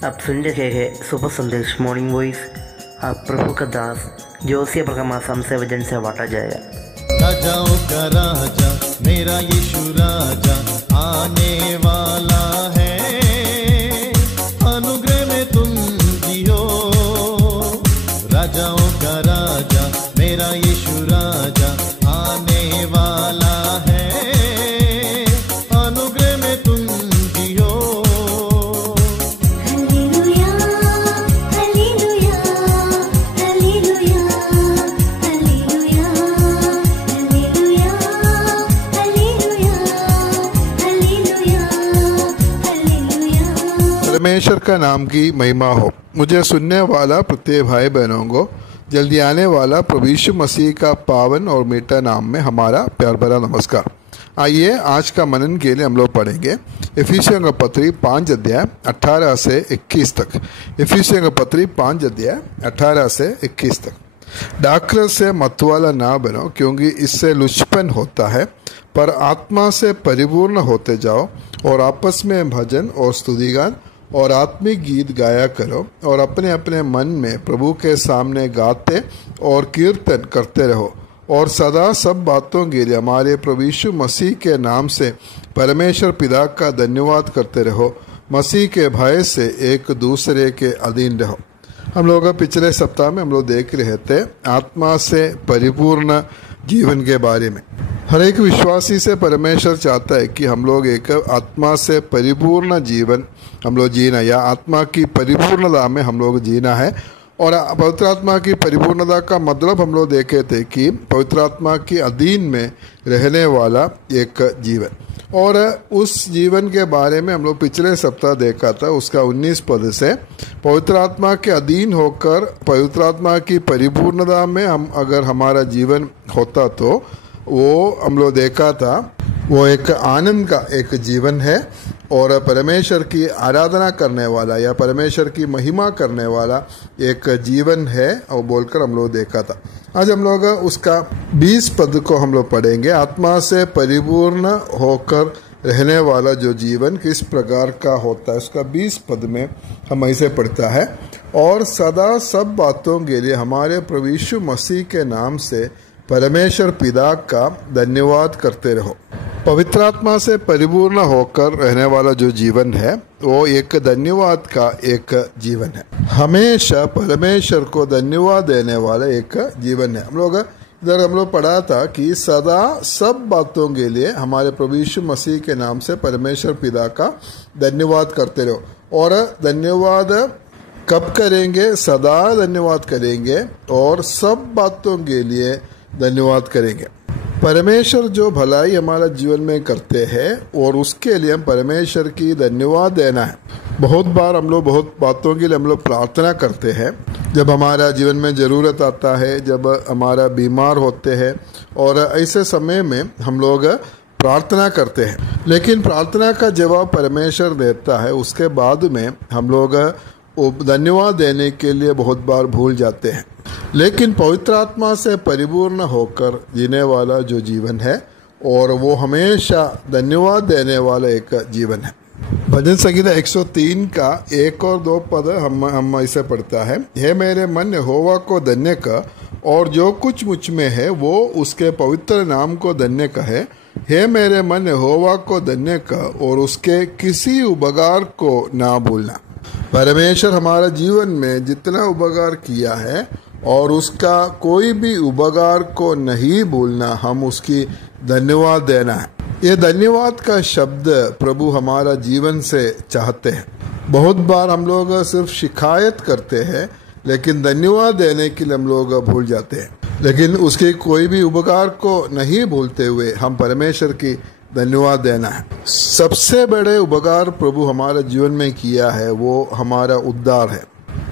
आप सुन रहे हैं सुबह संदेश मॉर्निंग वॉइस। आप प्रभु का दास जोसिया प्रकाश से वजन से बांटा जाएगा। राजाओं का राजा मेरा यीशु राजा आने वाला है, अनुग्रह में तुम जियो। राजाओं का राजा मेरा यीशु राजा आने वाला है, अनुग्रह में तुम जियो। Hallelujah hallelujah hallelujah hallelujah hallelujah hallelujah hallelujah hallelujah. परमेश्वर का नाम की महिमा हो। मुझे सुनने वाला प्रत्येक भाई बहनों को जल्दी आने वाला प्रभु यीशु मसीह का पावन और मीठा नाम में हमारा प्यार भरा नमस्कार। आइए आज का मनन के लिए हम लोग पढ़ेंगे इफिसियों का पत्री 5 अध्याय 18 से 21 तक। इफिसियों का पत्री 5 अध्याय 18 से 21 तक। डाकरे से मतवाला ना बनो, क्योंकि इससे लुचपन होता है, पर आत्मा से परिपूर्ण होते जाओ और आपस में भजन और स्तुतिगान और आत्मिक गीत गाया करो और अपने अपने मन में प्रभु के सामने गाते और कीर्तन करते रहो और सदा सब बातों के लिए हमारे प्रभु यीशु मसीह के नाम से परमेश्वर पिता का धन्यवाद करते रहो। मसीह के भय से एक दूसरे के अधीन रहो। हम लोग पिछले सप्ताह में हम लोग देख रहे थे आत्मा से परिपूर्ण जीवन के बारे में। हर एक विश्वासी से परमेश्वर चाहता है कि हम लोग एक आत्मा से परिपूर्ण जीवन हम लोग जीना, या आत्मा की परिपूर्णता में हम लोग जीना है। और पवित्र आत्मा की परिपूर्णता का मतलब हम लोग देखे थे कि पवित्र आत्मा के अधीन में रहने वाला एक जीवन, और उस जीवन के बारे में हम लोग पिछले सप्ताह देखा था। उसका 19 पद से पवित्र आत्मा के अधीन होकर पवित्र आत्मा की परिपूर्णता में हम अगर हमारा जीवन होता तो वो हम लोग देखा था वो एक आनंद का एक जीवन है और परमेश्वर की आराधना करने वाला या परमेश्वर की महिमा करने वाला एक जीवन है, और बोलकर हम लोग देखा था। आज हम लोग उसका 20 पद को हम लोग पढ़ेंगे। आत्मा से परिपूर्ण होकर रहने वाला जो जीवन किस प्रकार का होता है, उसका 20 पद में हम ऐसे पढ़ता है, और सदा सब बातों के लिए हमारे प्रभु यीशु मसीह के नाम से परमेश्वर पिता का धन्यवाद करते रहो। पवित्र आत्मा से परिपूर्ण होकर रहने वाला जो जीवन है वो एक धन्यवाद का एक जीवन है। हमेशा परमेश्वर को धन्यवाद देने वाला एक जीवन है। हम लोग पढ़ा था कि सदा सब बातों के लिए हमारे प्रभु यीशु मसीह के नाम से परमेश्वर पिता का धन्यवाद करते रहो। और धन्यवाद कब करेंगे? सदा धन्यवाद करेंगे और सब बातों के लिए धन्यवाद करेंगे। परमेश्वर जो भलाई हमारा जीवन में करते हैं और उसके लिए हम परमेश्वर की धन्यवाद देना है। बहुत बार हम लोग बहुत बातों के लिए हम लोग प्रार्थना करते हैं। जब हमारा जीवन में ज़रूरत आता है, जब हमारा बीमार होते हैं, और ऐसे समय में हम लोग प्रार्थना करते हैं, लेकिन प्रार्थना का जवाब परमेश्वर देता है। उसके बाद में हम लोग धन्यवाद देने के लिए बहुत बार भूल जाते हैं। लेकिन पवित्र आत्मा से परिपूर्ण होकर जीने वाला जो जीवन है, और वो हमेशा धन्यवाद देने वाला एक जीवन है। भजन संगीता 103 का 1 और 2 पद हम ऐसे पढ़ता है, हे मेरे मन यहोवा को धन्य कह, और जो कुछ मुझ में है वो उसके पवित्र नाम को धन्य कहे। हे मेरे मन यहोवा को धन्य कह, और उसके किसी उपकार को ना भूलना। परमेश्वर हमारा जीवन में जितना उपकार किया है और उसका कोई भी उपकार को नहीं भूलना, हम उसकी धन्यवाद देना है। ये धन्यवाद का शब्द प्रभु हमारा जीवन से चाहते हैं। बहुत बार हम लोग सिर्फ शिकायत करते हैं, लेकिन धन्यवाद देने के लिए हम लोग भूल जाते हैं। लेकिन उसके कोई भी उपकार को नहीं भूलते हुए हम परमेश्वर की धन्यवाद देना है। सबसे बड़े उपकार प्रभु हमारे जीवन में किया है वो हमारा उद्धार है।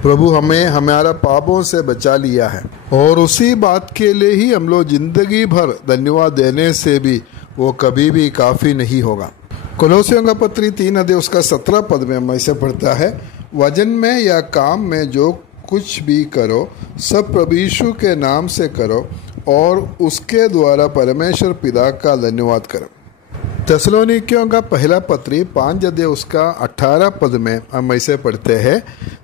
प्रभु हमें हमारा पापों से बचा लिया है, और उसी बात के लिए ही हम लोग जिंदगी भर धन्यवाद देने से भी वो कभी भी काफ़ी नहीं होगा। कोलोसियों का पत्री 3 अध्याय उसका 17 पद में हम ऐसे पढ़ता है, वचन में या काम में जो कुछ भी करो सब प्रभु यीशु के नाम से करो और उसके द्वारा परमेश्वर पिता का धन्यवाद करो। तेसलोनिकियों का पहला पत्री 5 अध्याय उसका 18 पद में हम ऐसे पढ़ते हैं,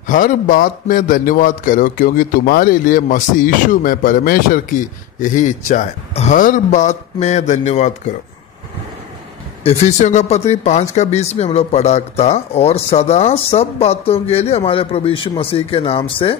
हर बात में धन्यवाद करो क्योंकि तुम्हारे लिए मसीह यीशु में परमेश्वर की यही इच्छा है। हर बात में धन्यवाद करो। इफिसियों का पत्री 5:20 में हम लोग पढ़ा था, और सदा सब बातों के लिए हमारे प्रभु यीशु मसीह के नाम से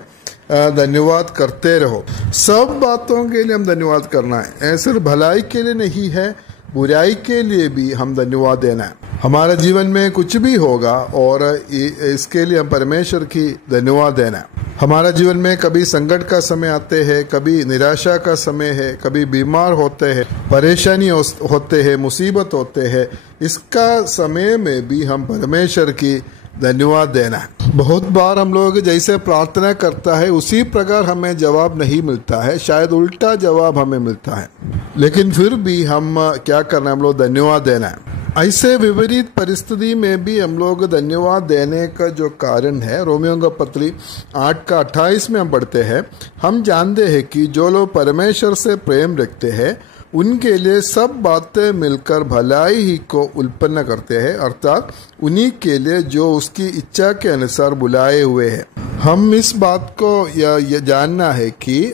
धन्यवाद करते रहो। सब बातों के लिए हम धन्यवाद करना है, सिर्फ भलाई के लिए नहीं है, बुराई के लिए भी हम धन्यवाद देना है। हमारा जीवन में कुछ भी होगा और इसके लिए हम परमेश्वर की धन्यवाद देना है। हमारा जीवन में कभी संकट का समय आते हैं, कभी निराशा का समय है, कभी बीमार होते हैं, परेशानी होते हैं, मुसीबत होते हैं, इसका समय में भी हम परमेश्वर की धन्यवाद देना है। बहुत बार हम लोग जैसे प्रार्थना करता है उसी प्रकार हमें जवाब नहीं मिलता है, शायद उल्टा जवाब हमें मिलता है, लेकिन फिर भी हम क्या करना है, हम लोग धन्यवाद देना है। ऐसे विपरीत परिस्थिति में भी हम लोग धन्यवाद देने का जो कारण है, रोमियों का पत्री 8:28 में हम पढ़ते हैं, हम जानते हैं कि जो लोग परमेश्वर से प्रेम रखते हैं उनके लिए सब बातें मिलकर भलाई ही को उत्पन्न करते हैं, अर्थात उन्हीं के लिए जो उसकी इच्छा के अनुसार बुलाए हुए हैं। हम इस बात को यह जानना है कि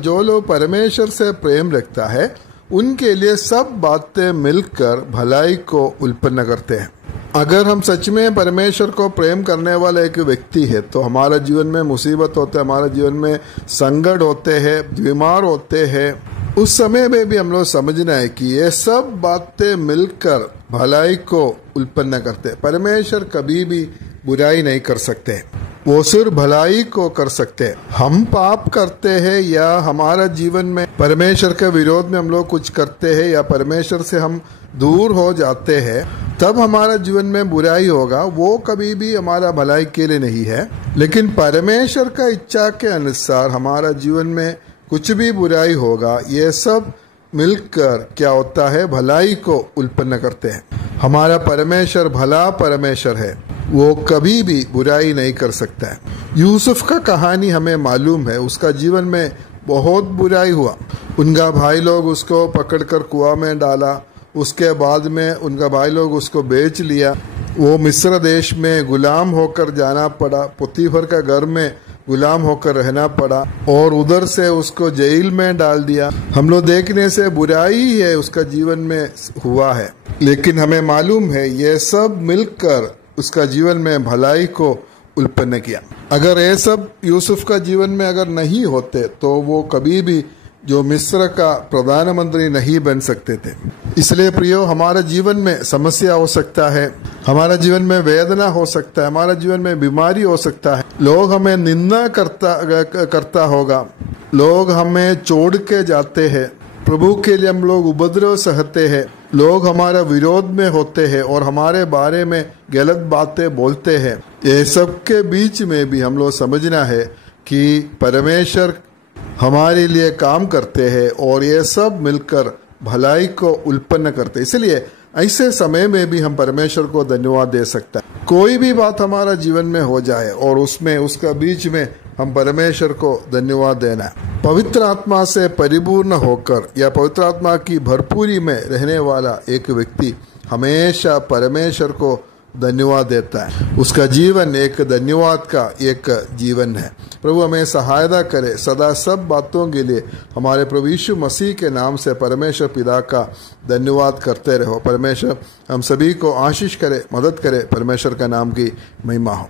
जो लोग परमेश्वर से प्रेम रखता है उनके लिए सब बातें मिलकर भलाई को उत्पन्न करते हैं। अगर हम सच में परमेश्वर को प्रेम करने वाला एक व्यक्ति है तो हमारा जीवन में मुसीबत होते हैं, हमारे जीवन में संकट होते हैं, बीमार होते हैं, उस समय में भी हम लोग समझना है कि ये सब बातें मिलकर भलाई को उत्पन्न करते हैं। परमेश्वर कभी भी बुराई नहीं कर सकते, वो सिर्फ भलाई को कर सकते हैं। हम पाप करते हैं या हमारा जीवन में परमेश्वर के विरोध में हम लोग कुछ करते हैं या परमेश्वर से हम दूर हो जाते हैं, तब हमारा जीवन में बुराई होगा, वो कभी भी हमारा भलाई के लिए नहीं है। लेकिन परमेश्वर का इच्छा के अनुसार हमारा जीवन में कुछ भी बुराई होगा, ये सब मिलकर क्या होता है, भलाई को उत्पन्न करते हैं। हमारा परमेश्वर भला परमेश्वर है, वो कभी भी बुराई नहीं कर सकता है। यूसुफ का कहानी हमें मालूम है, उसका जीवन में बहुत बुराई हुआ। उनका भाई लोग उसको पकड़कर कुआं में डाला, उसके बाद में उनका भाई लोग उसको बेच लिया, वो मिस्र देश में गुलाम होकर जाना पड़ा, पुतीफर का घर में गुलाम होकर रहना पड़ा और उधर से उसको जेल में डाल दिया। हम लोग देखने से बुराई है उसका जीवन में हुआ है, लेकिन हमें मालूम है ये सब मिलकर उसका जीवन में भलाई को उत्पन्न किया। अगर ये सब यूसुफ का जीवन में अगर नहीं होते तो वो कभी भी जो मिस्र का प्रधानमंत्री नहीं बन सकते थे। इसलिए प्रियो, हमारा जीवन में समस्या हो सकता है, हमारा जीवन में वेदना हो सकता है, हमारा जीवन में बीमारी हो सकता है, लोग हमें निंदा करता होगा, लोग हमें छोड़ के जाते हैं, प्रभु के लिए हम लोग उपद्रव सहते हैं, लोग हमारा विरोध में होते हैं और हमारे बारे में गलत बातें बोलते हैं। ये सब के बीच में भी हम लोग समझना है कि परमेश्वर हमारे लिए काम करते हैं और ये सब मिलकर भलाई को उत्पन्न करते हैं। इसलिए ऐसे समय में भी हम परमेश्वर को धन्यवाद दे सकते हैं। कोई भी बात हमारा जीवन में हो जाए और उसमें उसका बीच में हम परमेश्वर को धन्यवाद देना है। पवित्र आत्मा से परिपूर्ण होकर या पवित्र आत्मा की भरपूरी में रहने वाला एक व्यक्ति हमेशा परमेश्वर को धन्यवाद देता है। उसका जीवन एक धन्यवाद का एक जीवन है। प्रभु हमें सहायता करे, सदा सब बातों के लिए हमारे प्रभु यीशु मसीह के नाम से परमेश्वर पिता का धन्यवाद करते रहो। परमेश्वर हम सभी को आशीष करे, मदद करे। परमेश्वर का नाम की महिमा हो।